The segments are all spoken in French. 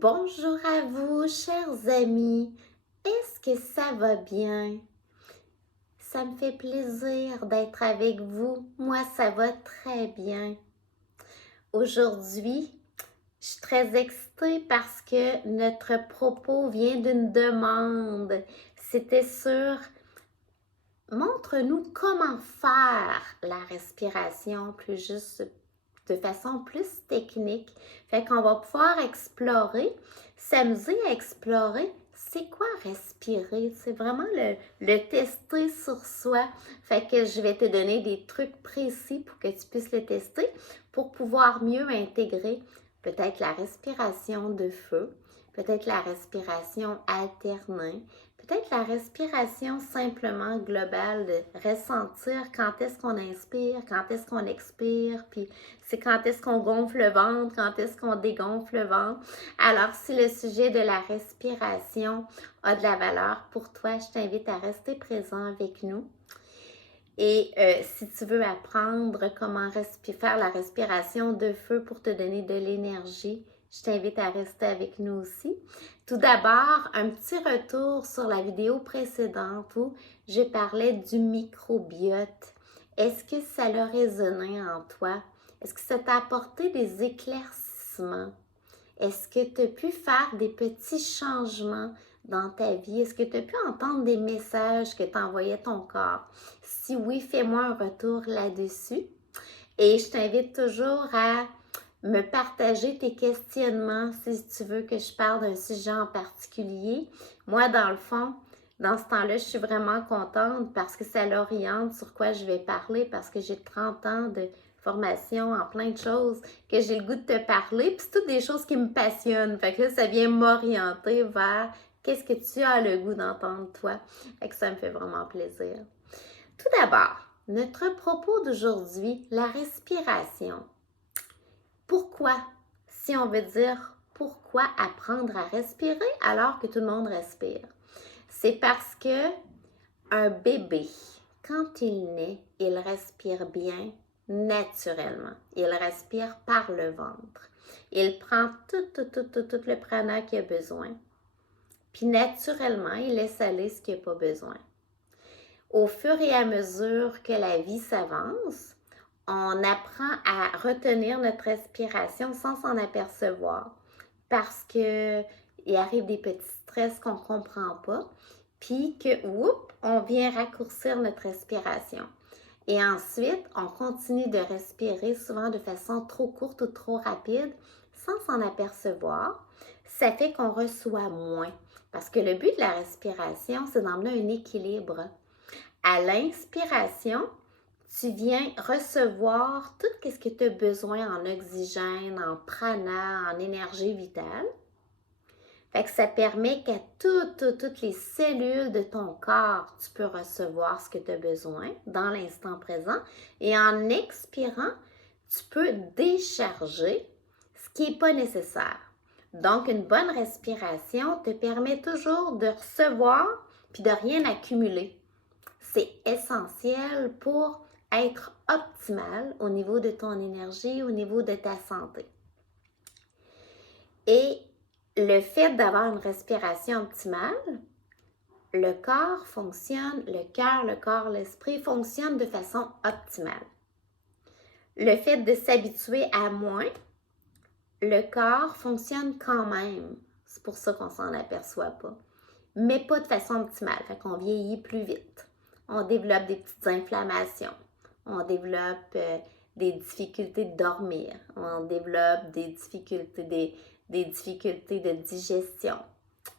Bonjour à vous, chers amis. Est-ce que ça va bien? Ça me fait plaisir d'être avec vous. Moi, ça va très bien. Aujourd'hui, je suis très excitée parce que notre propos vient d'une demande. C'était sur montre-nous comment faire la respiration plus juste de façon plus technique. Fait qu'on va pouvoir explorer, s'amuser à explorer c'est quoi respirer. C'est vraiment le tester sur soi. Fait que je vais te donner des trucs précis pour que tu puisses le tester pour pouvoir mieux intégrer peut-être la respiration de feu, peut-être la respiration alternée, peut-être la respiration simplement globale, de ressentir quand est-ce qu'on inspire, quand est-ce qu'on expire, puis c'est quand est-ce qu'on gonfle le ventre, quand est-ce qu'on dégonfle le ventre. Alors, si le sujet de la respiration a de la valeur pour toi, je t'invite à rester présent avec nous. Et si tu veux apprendre comment faire la respiration de feu pour te donner de l'énergie, je t'invite à rester avec nous aussi. Tout d'abord, un petit retour sur la vidéo précédente où je parlais du microbiote. Est-ce que ça l'a résonné en toi? Est-ce que ça t'a apporté des éclaircissements? Est-ce que tu as pu faire des petits changements dans ta vie? Est-ce que tu as pu entendre des messages que t'envoyait ton corps? Si oui, fais-moi un retour là-dessus. Et je t'invite toujours à me partager tes questionnements si tu veux que je parle d'un sujet en particulier. Moi, dans le fond, dans ce temps-là, je suis vraiment contente parce que ça l'oriente sur quoi je vais parler parce que j'ai 30 ans de formation en plein de choses que j'ai le goût de te parler. Puis c'est toutes des choses qui me passionnent. Fait que là, ça vient m'orienter vers qu'est-ce que tu as le goût d'entendre toi. Fait que ça me fait vraiment plaisir. Tout d'abord, notre propos d'aujourd'hui, la respiration. Pourquoi? Si on veut dire pourquoi apprendre à respirer alors que tout le monde respire. C'est parce que un bébé, quand il naît, il respire bien naturellement. Il respire par le ventre. Il prend tout le prana qu'il a besoin. Puis naturellement, il laisse aller ce qu'il n'a pas besoin. Au fur et à mesure que la vie s'avance, on apprend à retenir notre respiration sans s'en apercevoir parce qu'il arrive des petits stress qu'on ne comprend pas, puis que, on vient raccourcir notre respiration. Et ensuite, on continue de respirer souvent de façon trop courte ou trop rapide sans s'en apercevoir. Ça fait qu'on reçoit moins parce que le but de la respiration, c'est d'emmener un équilibre. À l'inspiration, tu viens recevoir tout ce que tu as besoin en oxygène, en prana, en énergie vitale. Fait que ça permet qu'à toutes les cellules de ton corps, tu peux recevoir ce que tu as besoin dans l'instant présent. Et en expirant, tu peux décharger ce qui n'est pas nécessaire. Donc, une bonne respiration te permet toujours de recevoir puis de rien accumuler. C'est essentiel pour être optimal au niveau de ton énergie, au niveau de ta santé. Et le fait d'avoir une respiration optimale, le corps fonctionne, le cœur, le corps, l'esprit fonctionnent de façon optimale. Le fait de s'habituer à moins, le corps fonctionne quand même. C'est pour ça qu'on s'en aperçoit pas. Mais pas de façon optimale. Fait qu'on vieillit plus vite. On développe des petites inflammations. On développe des difficultés de dormir. On développe des difficultés de digestion,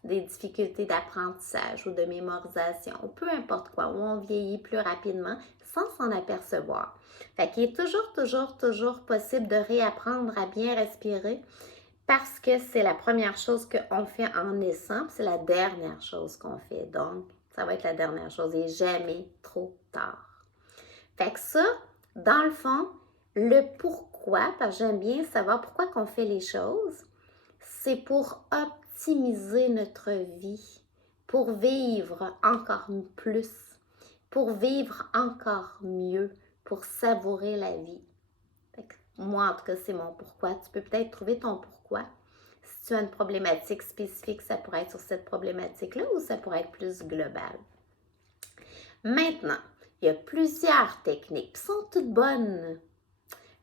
des difficultés d'apprentissage ou de mémorisation, ou peu importe quoi, où on vieillit plus rapidement sans s'en apercevoir. Fait qu'il est toujours possible de réapprendre à bien respirer parce que c'est la première chose qu'on fait en naissant, c'est la dernière chose qu'on fait. Donc, ça va être la dernière chose et jamais trop tard. Fait que ça, dans le fond, le pourquoi, parce que j'aime bien savoir pourquoi qu'on fait les choses, c'est pour optimiser notre vie, pour vivre encore plus, pour vivre encore mieux, pour savourer la vie. Fait que moi, en tout cas, c'est mon pourquoi. Tu peux peut-être trouver ton pourquoi. Si tu as une problématique spécifique, ça pourrait être sur cette problématique-là ou ça pourrait être plus global. Maintenant, il y a plusieurs techniques, qui sont toutes bonnes.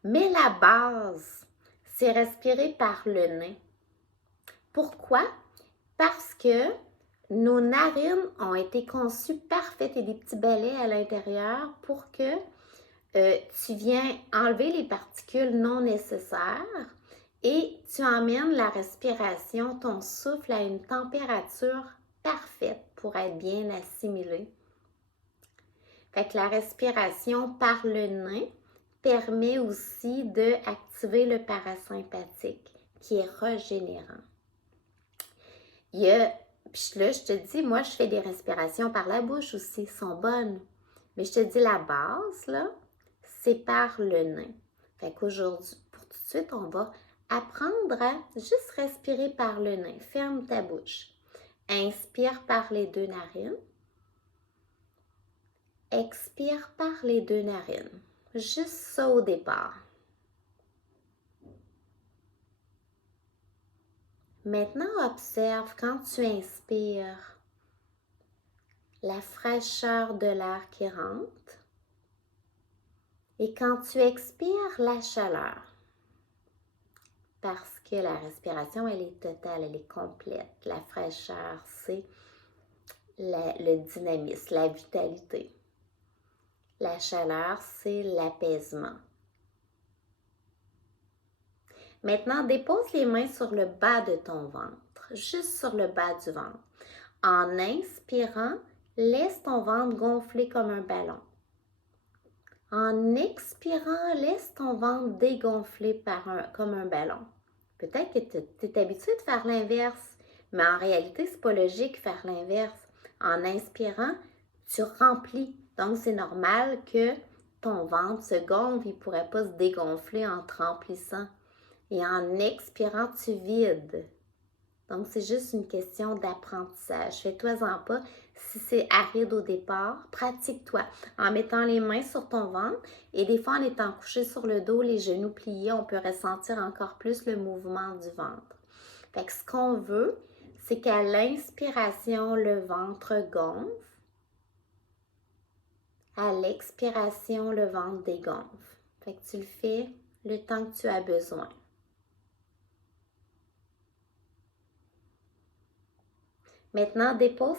Mais la base, c'est respirer par le nez. Pourquoi? Parce que nos narines ont été conçues parfaites et des petits balais à l'intérieur pour que tu viens enlever les particules non nécessaires et tu emmènes la respiration, ton souffle à une température parfaite pour être bien assimilé. Fait que la respiration par le nez permet aussi d'activer le parasympathique qui est régénérant. Puis là, je te dis, moi, je fais des respirations par la bouche aussi, sont bonnes. Mais je te dis, la base, là, c'est par le nez. Fait qu'aujourd'hui, pour tout de suite, on va apprendre à juste respirer par le nez. Ferme ta bouche. Inspire par les deux narines. Expire par les deux narines. Juste ça au départ. Maintenant, observe quand tu inspires la fraîcheur de l'air qui rentre et quand tu expires la chaleur. Parce que la respiration, elle est totale, elle est complète. La fraîcheur, c'est le dynamisme, la vitalité. La chaleur, c'est l'apaisement. Maintenant, dépose les mains sur le bas de ton ventre, juste sur le bas du ventre. En inspirant, laisse ton ventre gonfler comme un ballon. En expirant, laisse ton ventre dégonfler comme un ballon. Peut-être que tu es habitué de faire l'inverse, mais en réalité, c'est pas logique de faire l'inverse. En inspirant, tu remplis. Donc, c'est normal que ton ventre se gonfle, il ne pourrait pas se dégonfler en te remplissant. Et en expirant, tu vides. Donc, c'est juste une question d'apprentissage. Fais-toi-en pas. Si c'est aride au départ, pratique-toi en mettant les mains sur ton ventre et des fois en étant couché sur le dos, les genoux pliés, on peut ressentir encore plus le mouvement du ventre. Fait que ce qu'on veut, c'est qu'à l'inspiration, le ventre gonfle. À l'expiration, le ventre dégonfle. Fait que tu le fais le temps que tu as besoin. Maintenant, dépose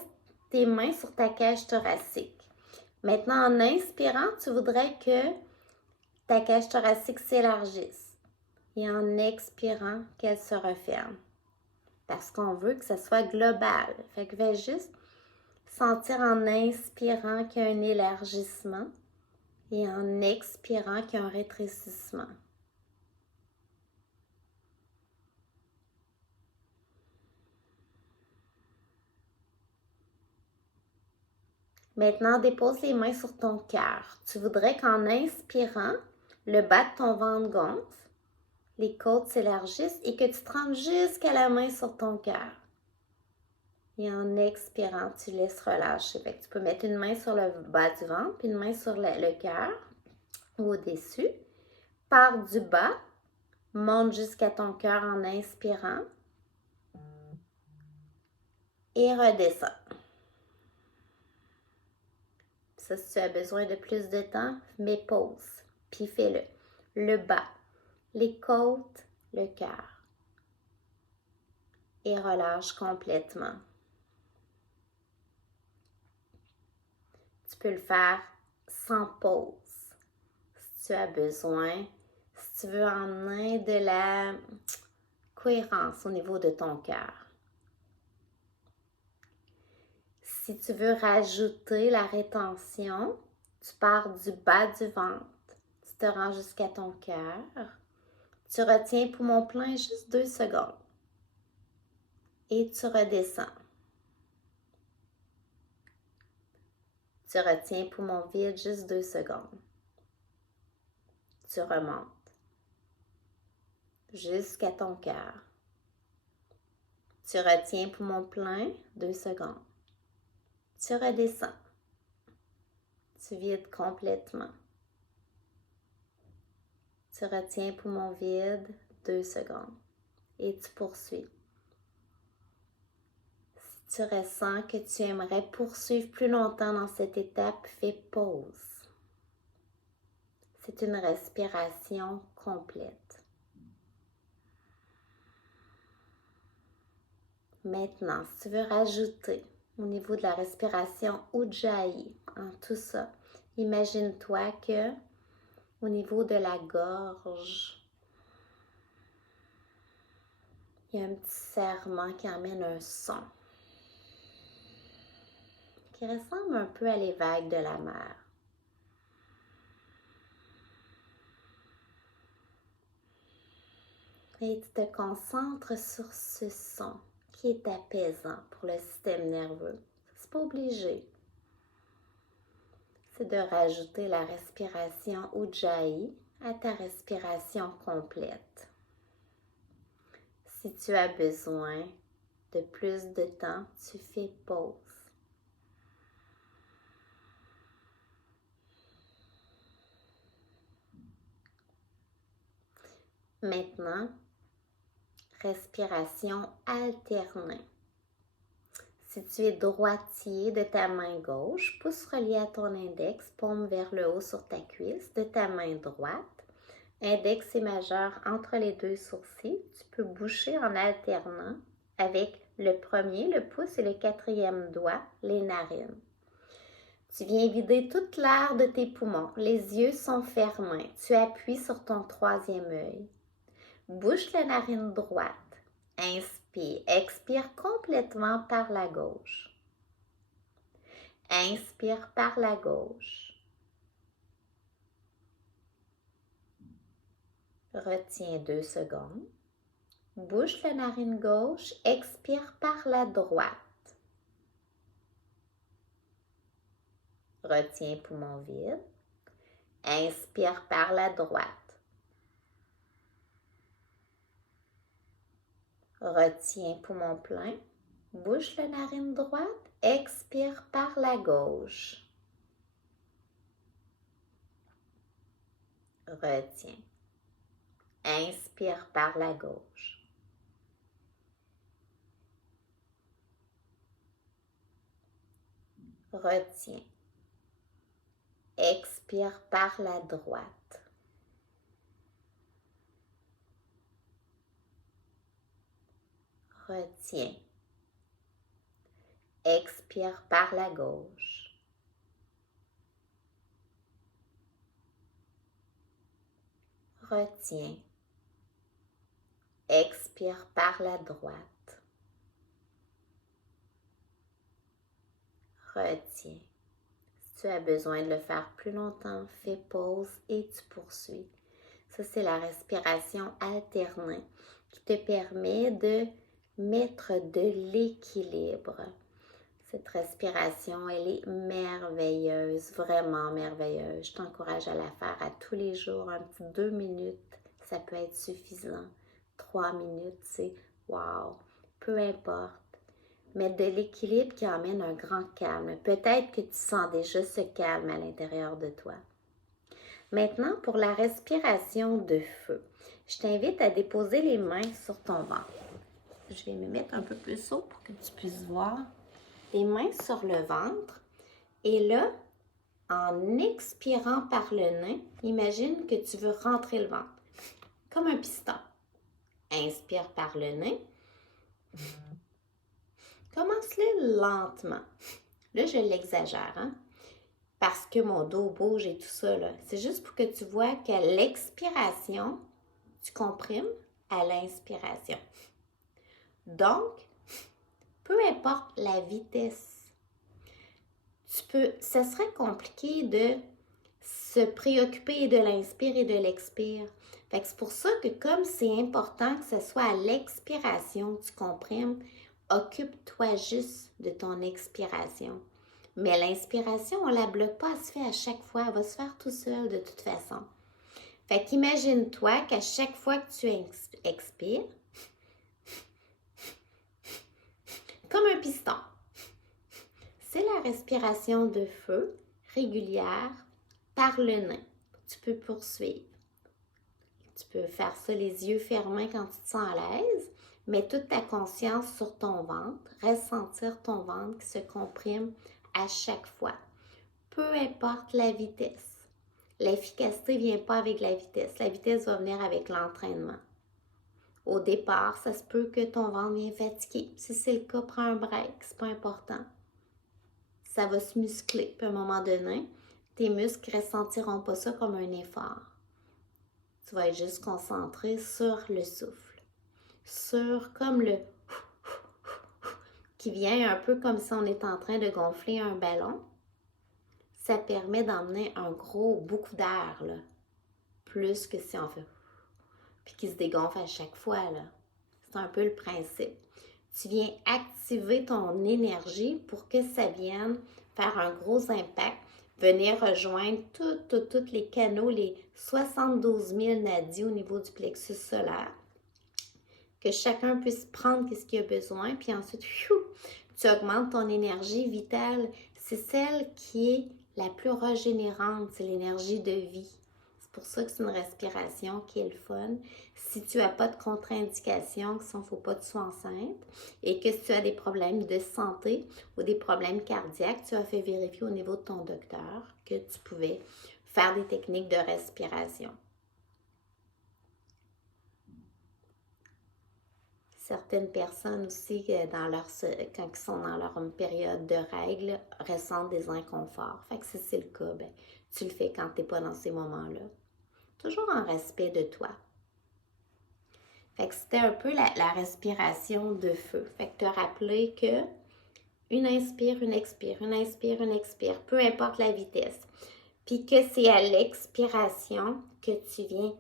tes mains sur ta cage thoracique. Maintenant, en inspirant, tu voudrais que ta cage thoracique s'élargisse. Et en expirant, qu'elle se referme. Parce qu'on veut que ça soit global. Fait que va juste sentir en inspirant qu'il y a un élargissement et en expirant qu'il y a un rétrécissement. Maintenant, dépose les mains sur ton cœur. Tu voudrais qu'en inspirant, le bas de ton ventre gonfle, les côtes s'élargissent et que tu te rendes jusqu'à la main sur ton cœur. Et en expirant, tu laisses relâcher. Fait que tu peux mettre une main sur le bas du ventre, puis une main sur le cœur ou au-dessus. Pars du bas, monte jusqu'à ton cœur en inspirant et redescends. Ça, si tu as besoin de plus de temps, mets pause, puis fais-le. Le bas, les côtes, le cœur. Et relâche complètement. Tu peux le faire sans pause. Si tu as besoin, si tu veux emmener de la cohérence au niveau de ton cœur. Si tu veux rajouter la rétention, tu pars du bas du ventre, tu te rends jusqu'à ton cœur, tu retiens poumon plein juste 2 secondes et tu redescends. Tu retiens poumon vide juste 2 secondes. Tu remontes jusqu'à ton cœur. Tu retiens poumon plein 2 secondes. Tu redescends. Tu vides complètement. Tu retiens poumon vide 2 secondes. Et tu poursuis. tu ressens que tu aimerais poursuivre plus longtemps dans cette étape, fais pause. C'est une respiration complète. Maintenant, si tu veux rajouter au niveau de la respiration Ujjayi en tout ça, imagine-toi que au niveau de la gorge, il y a un petit serrement qui amène un son qui ressemble un peu à les vagues de la mer. Et tu te concentres sur ce son qui est apaisant pour le système nerveux. C'est pas obligé. C'est de rajouter la respiration Ujjayi à ta respiration complète. Si tu as besoin de plus de temps, tu fais pause. Maintenant, respiration alternée. Si tu es droitier de ta main gauche, pouce relié à ton index, paume vers le haut sur ta cuisse de ta main droite. Index et majeur entre les deux sourcils. Tu peux boucher en alternant avec le premier, le pouce et le quatrième doigt, les narines. Tu viens vider toute l'air de tes poumons. Les yeux sont fermés. Tu appuies sur ton troisième œil. Bouche la narine droite. Inspire. Expire complètement par la gauche. Inspire par la gauche. Retiens 2 secondes. Bouche la narine gauche. Expire par la droite. Retiens poumon vide. Inspire par la droite. Retiens poumon plein. Bouche la narine droite. Expire par la gauche. Retiens. Inspire par la gauche. Retiens. Expire par la droite. Retiens. Expire par la gauche. Retiens. Expire par la droite. Retiens. Si tu as besoin de le faire plus longtemps, fais pause et tu poursuis. Ça, c'est la respiration alternée qui te permet de mettre de l'équilibre. Cette respiration, elle est merveilleuse, vraiment merveilleuse. Je t'encourage à la faire à tous les jours, un petit 2 minutes, ça peut être suffisant. 3 minutes, c'est wow, peu importe. Mais de l'équilibre qui amène un grand calme. Peut-être que tu sens déjà ce calme à l'intérieur de toi. Maintenant, pour la respiration de feu, je t'invite à déposer les mains sur ton ventre. Je vais me mettre un peu plus haut pour que tu puisses voir. Les mains sur le ventre. Et là, en expirant par le nez, imagine que tu veux rentrer le ventre, comme un piston. Inspire par le nez. Commence-le lentement. Là, je l'exagère, hein? Parce que mon dos bouge et tout ça, là. C'est juste pour que tu vois qu'à l'expiration, tu comprimes à l'inspiration. Donc, peu importe la vitesse, ça serait compliqué de se préoccuper de l'inspire et de l'expire. Fait que c'est pour ça que comme c'est important que ce soit à l'expiration, tu comprimes, occupe-toi juste de ton expiration. Mais l'inspiration, on ne la bloque pas, elle se fait à chaque fois. Elle va se faire tout seul de toute façon. Fait qu'imagine-toi qu'à chaque fois que tu expires, comme un piston, c'est la respiration de feu régulière par le nez. Tu peux poursuivre. Tu peux faire ça les yeux fermés quand tu te sens à l'aise. Mets toute ta conscience sur ton ventre, ressentir ton ventre qui se comprime à chaque fois. Peu importe la vitesse. L'efficacité ne vient pas avec la vitesse. La vitesse va venir avec l'entraînement. Au départ, ça se peut que ton ventre vienne fatigué. Si c'est le cas, prends un break, c'est pas important. Ça va se muscler. Puis à un moment donné, tes muscles ne ressentiront pas ça comme un effort. Tu vas être juste concentré sur le souffle. Sur comme le qui vient un peu comme si on est en train de gonfler un ballon. Ça permet d'emmener beaucoup d'air, là. Plus que si on fait puis qui se dégonfle à chaque fois, là. C'est un peu le principe. Tu viens activer ton énergie pour que ça vienne faire un gros impact, venir rejoindre tous les canaux, les 72 000 nadis au niveau du plexus solaire, que chacun puisse prendre ce qu'il a besoin, puis ensuite, tu augmentes ton énergie vitale. C'est celle qui est la plus régénérante, c'est l'énergie de vie. C'est pour ça que c'est une respiration qui est le fun. Si tu n'as pas de contre-indication, qu'il ne faut pas que tu sois enceinte, et que si tu as des problèmes de santé ou des problèmes cardiaques, tu as fait vérifier au niveau de ton docteur que tu pouvais faire des techniques de respiration. Certaines personnes aussi, quand ils sont dans leur période de règles, ressentent des inconforts. Fait que si c'est le cas, ben, tu le fais quand tu n'es pas dans ces moments-là. Toujours en respect de toi. Fait que c'était un peu la respiration de feu. Fait que te rappeler que une inspire, une expire, une inspire, une expire, peu importe la vitesse. Puis que c'est à l'expiration que tu viens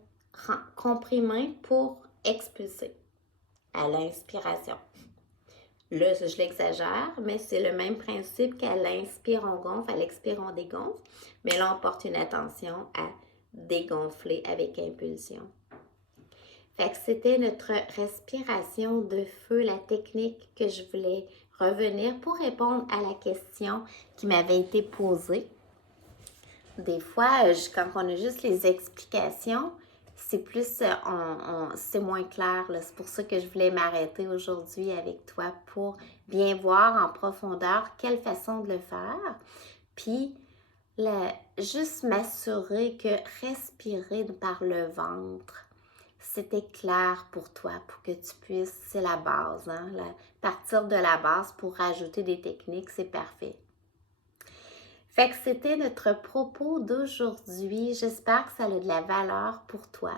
comprimer pour expulser. À l'inspiration. Là, je l'exagère, mais c'est le même principe qu'à l'inspire, on gonfle, à l'expire, on dégonfle. Mais là, on porte une attention à dégonfler avec impulsion. Fait que c'était notre respiration de feu, la technique que je voulais revenir pour répondre à la question qui m'avait été posée. Des fois, quand on a juste les explications, c'est plus, c'est moins clair. C'est pour ça que je voulais m'arrêter aujourd'hui avec toi pour bien voir en profondeur quelle façon de le faire. Puis, juste m'assurer que respirer par le ventre, c'était clair pour toi, pour que tu puisses, c'est la base. Partir de la base pour rajouter des techniques, c'est parfait. Fait que c'était notre propos d'aujourd'hui. J'espère que ça a de la valeur pour toi.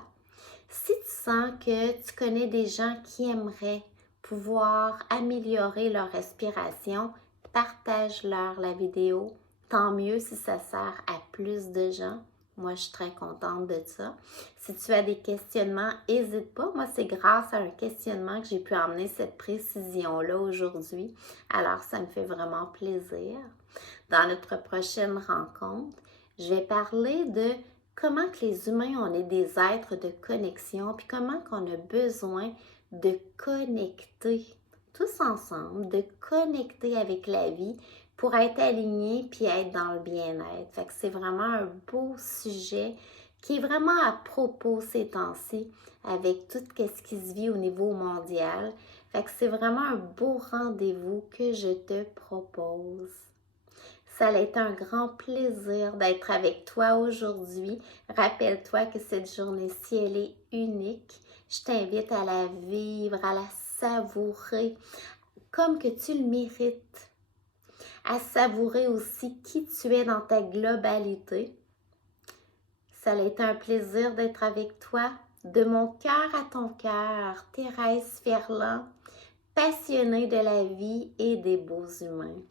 Si tu sens que tu connais des gens qui aimeraient pouvoir améliorer leur respiration, partage-leur la vidéo. Tant mieux si ça sert à plus de gens. Moi, je suis très contente de ça. Si tu as des questionnements, n'hésite pas. Moi, c'est grâce à un questionnement que j'ai pu emmener cette précision-là aujourd'hui. Alors, ça me fait vraiment plaisir. Dans notre prochaine rencontre, je vais parler de comment que les humains, on est des êtres de connexion, puis comment qu'on a besoin de connecter tous ensemble, de connecter avec la vie pour être alignés puis être dans le bien-être. Fait que c'est vraiment un beau sujet qui est vraiment à propos ces temps-ci avec tout ce qui se vit au niveau mondial. Fait que c'est vraiment un beau rendez-vous que je te propose. Ça a été un grand plaisir d'être avec toi aujourd'hui. Rappelle-toi que cette journée-ci, elle est unique. Je t'invite à la vivre, à la savourer comme que tu le mérites. À savourer aussi qui tu es dans ta globalité. Ça a été un plaisir d'être avec toi. De mon cœur à ton cœur, Thérèse Ferland, passionnée de la vie et des beaux humains.